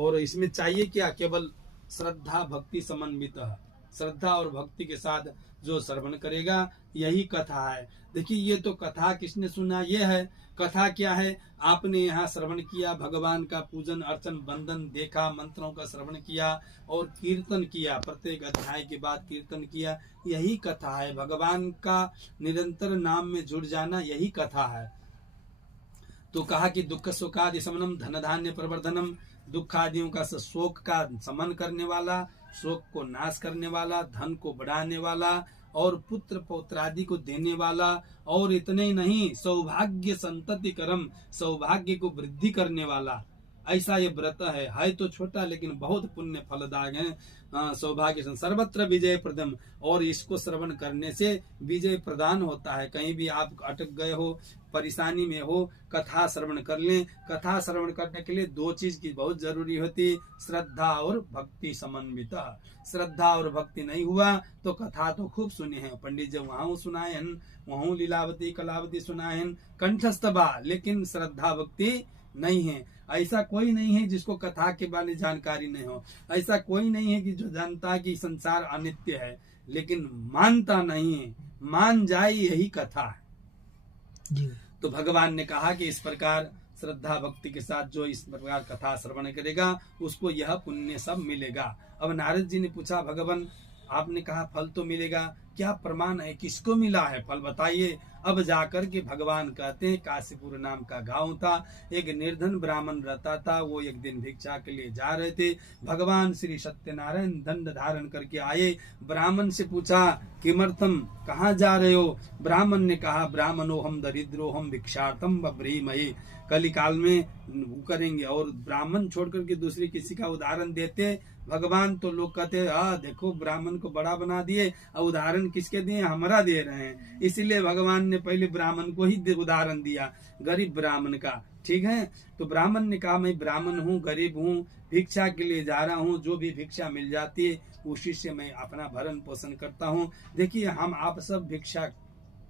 और इसमें चाहिए क्या, केवल श्रद्धा भक्ति समन्वित, श्रद्धा और भक्ति के साथ जो श्रवण करेगा, यही कथा है। देखिए ये तो कथा किसने सुना, ये है कथा। क्या है, आपने यहाँ श्रवण किया, भगवान का पूजन अर्चन बंदन देखा, मंत्रों का श्रवण किया और कीर्तन किया, प्रत्येक अध्याय के बाद कीर्तन किया, यही कथा है। भगवान का निरंतर नाम में जुड़ जाना, यही कथा है। तो कहा कि दुख शोकादि शमनम धन धान्य प्रवर्धनम, दुख आदियों का शोक का शमन करने वाला, शोक को नाश करने वाला, धन को बढ़ाने वाला और पुत्र पौत्रादि को देने वाला, और इतने ही नहीं सौभाग्य संतति करम, सौभाग्य को वृद्धि करने वाला, ऐसा ये व्रत है तो छोटा लेकिन बहुत पुण्य फलदायक है। सौभाग्य सर्वत्र विजय प्रदम, और इसको श्रवण करने से विजय प्रदान होता है। कहीं भी आप अटक गए हो, परेशानी में हो, कथा श्रवण कर लें। कथा श्रवण करने के लिए दो चीज की बहुत जरूरी होती है, श्रद्धा और भक्ति समन्वित। श्रद्धा और भक्ति नहीं हुआ तो कथा तो खूब सुने हैं, पंडित जब वहां सुनाए हैं, वहां लीलावती कलावती सुनाए हैं, कंठस्थ बा, लेकिन श्रद्धा भक्ति नहीं है। ऐसा कोई नहीं है जिसको कथा के बारे में जानकारी नहीं हो, ऐसा कोई नहीं है कि जो जानता है कि संसार अनित्य है लेकिन मानता नहीं है। मान जाए यही कथा है जी। तो भगवान ने कहा कि इस प्रकार श्रद्धा भक्ति के साथ जो इस प्रकार कथा श्रवण करेगा उसको यह पुण्य सब मिलेगा। अब नारद जी ने पूछा, भगवान आपने कहा फल तो मिलेगा, क्या प्रमाण है, किसको मिला है फल बताइए। अब जाकर के भगवान कहते हैं, काशीपुर नाम का गांव था, एक निर्धन ब्राह्मण रहता था, वो एक दिन भिक्षा के लिए जा रहे थे। भगवान श्री सत्यनारायण दंड धारण करके आए, ब्राह्मण से पूछा किमर्थम, कहाँ जा रहे हो। ब्राह्मण ने कहा, ब्राह्मणो हम दरिद्रो हम भिक्षार्थम बब्रीमये, कली काल में करेंगे। और ब्राह्मण छोड़ करके दूसरे किसी का उदाहरण देते भगवान, तो लोग कहते देखो ब्राह्मण को बड़ा बना दिए, और उदाहरण किसके दिए, हमारा दे रहे हैं। इसलिए भगवान ने पहले ब्राह्मण को ही उदाहरण दिया, गरीब ब्राह्मण का। ठीक है, तो ब्राह्मण ने कहा मैं ब्राह्मण हूँ, गरीब हूँ, भिक्षा के लिए जा रहा हूँ, जो भी भिक्षा मिल जाती है उसी से मैं अपना भरण पोषण करता हूँ। देखिए हम आप सब भिक्षा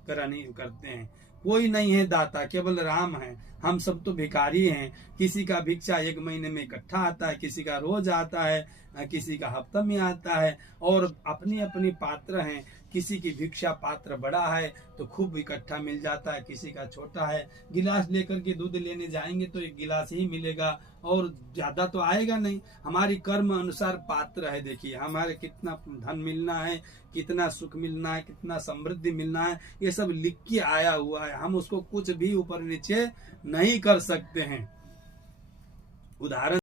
करते हैं, कोई नहीं है दाता, केवल राम है। हम सब तो भिखारी हैं। किसी का भिक्षा एक महीने में इकट्ठा आता है, किसी का रोज आता है, किसी का हफ्ता में आता है, और अपनी अपनी पात्र हैं। किसी की भिक्षा पात्र बड़ा है तो खूब इकट्ठा मिल जाता है, किसी का छोटा है। गिलास लेकर के दूध लेने जाएंगे तो एक गिलास ही मिलेगा और ज्यादा तो आएगा नहीं। हमारी कर्म अनुसार पात्र है। देखिए हमारे कितना धन मिलना है, कितना सुख मिलना है, कितना समृद्धि मिलना है, ये सब लिख के आया हुआ है। हम उसको कुछ भी ऊपर नीचे नहीं कर सकते हैं। उदाहरण